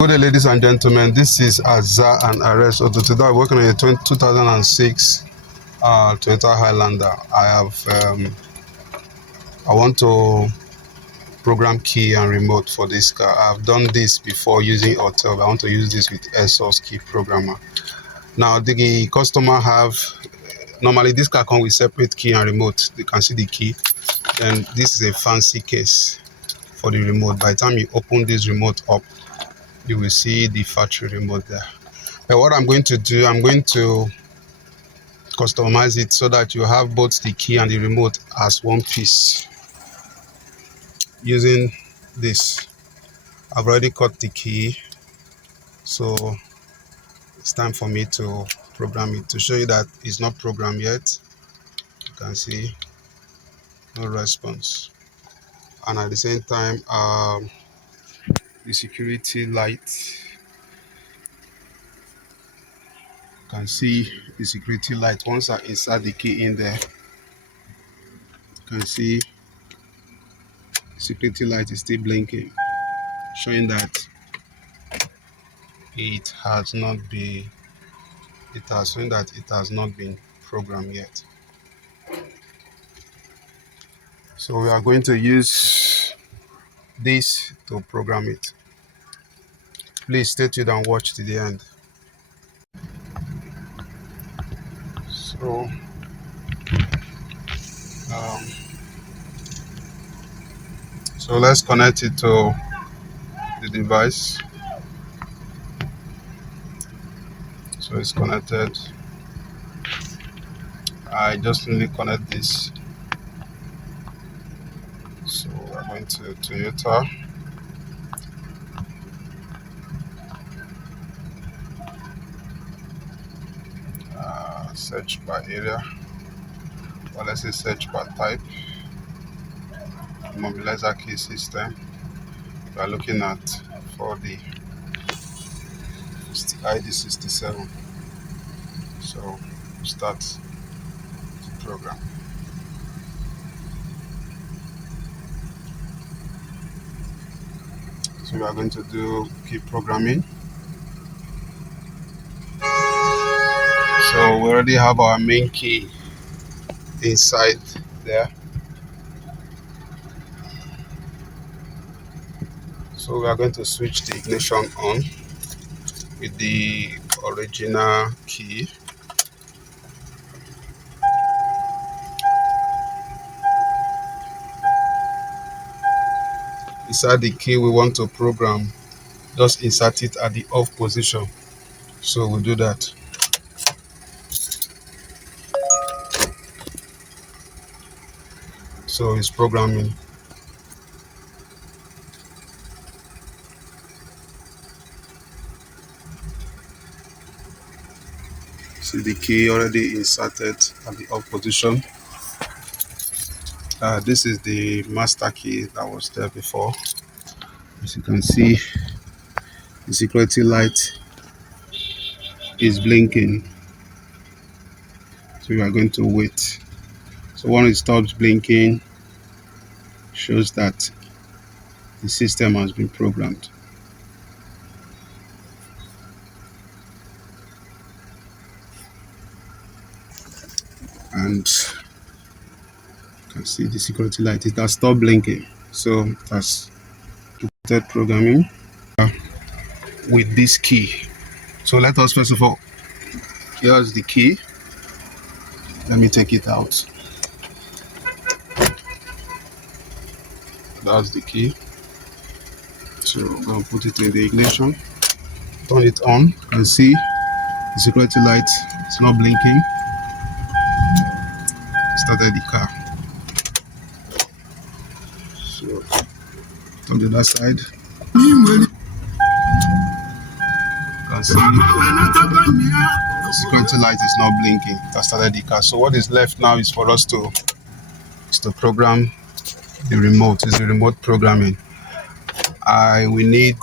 Good day, ladies and gentlemen. This is Azza and Ares. So today I'm working on a 2006 Toyota Highlander. I want to program key and remote for this car. I've done this before using Hotel. I want to use this with Xhorse key programmer. Now the customer normally this car comes with separate key and remote. You can see the key. And this is a fancy case for the remote. By the time you open this remote up, you will see the factory remote there. But what I'm going to do, I'm going to customize it so that you have both the key and the remote as one piece using this. I've already cut the key, so it's time for me to program it. To show you that it's not programmed yet, you can see no response. And at the same time, the security light, you can see the security light. Once I insert the key in there, you can see the security light is still blinking, showing that it has not been programmed yet. So we are going to use this to program it. Please stay tuned and watch to the end. So let's connect it to the device. So it's connected. I just need to connect this. So we're going to Toyota. Search by area, or let's say search by type. Mobilizer key system. We are looking at for the ID67. So start the program. So we are going to do key programming. So we already have our main key inside there. So we are going to switch the ignition on with the original key. Inside the key we want to program, just insert it at the off position. So we'll do that. So it's programming. See the key already inserted at the off position. This is the master key that was there before. As you can see, the security light is blinking. So we are going to wait. So when it stops blinking, shows that the system has been programmed. And you can see the security light, it has stopped blinking. So it has started programming with this key. So let us first of all, here's the key. Let me take it out. That's the key. So I'm going to put it in the ignition, turn it on. You can see the security light is not blinking. Started the car. So on the other side, you can see the security light is not blinking. That started the car. So what is left now is for us to program the remote. It's the remote programming. We need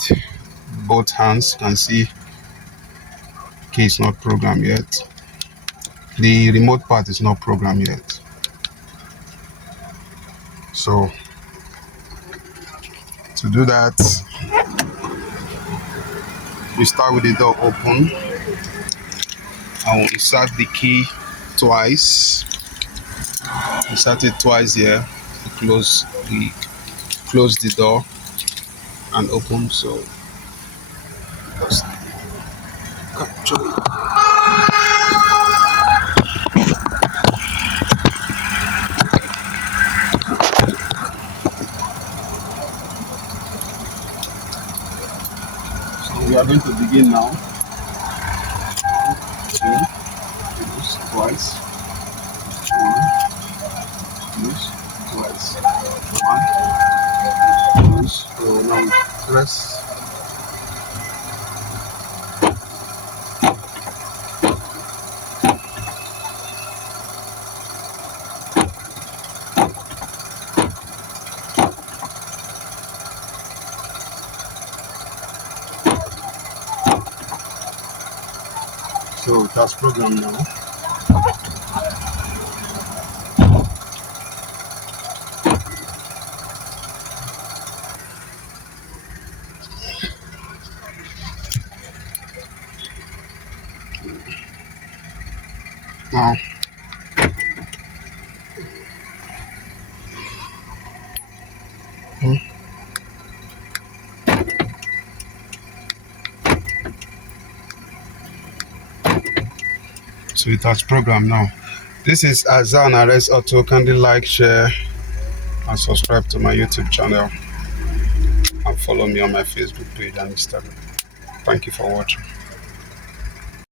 both hands. You can see the key is not programmed yet. The remote part is not programmed yet. So to do that, We start with the door open. I will insert the key twice. Insert it twice here to close the door and open. So just capture it. So we are going to begin now. 1, 2, close twice. 1, close twice. 1, close. So now we press. So that's programmed now. Now so it has programmed now. This is Xhorse Auto. Kindly like, share, and subscribe to my YouTube channel, and follow me on my Facebook page and Instagram. Thank you for watching.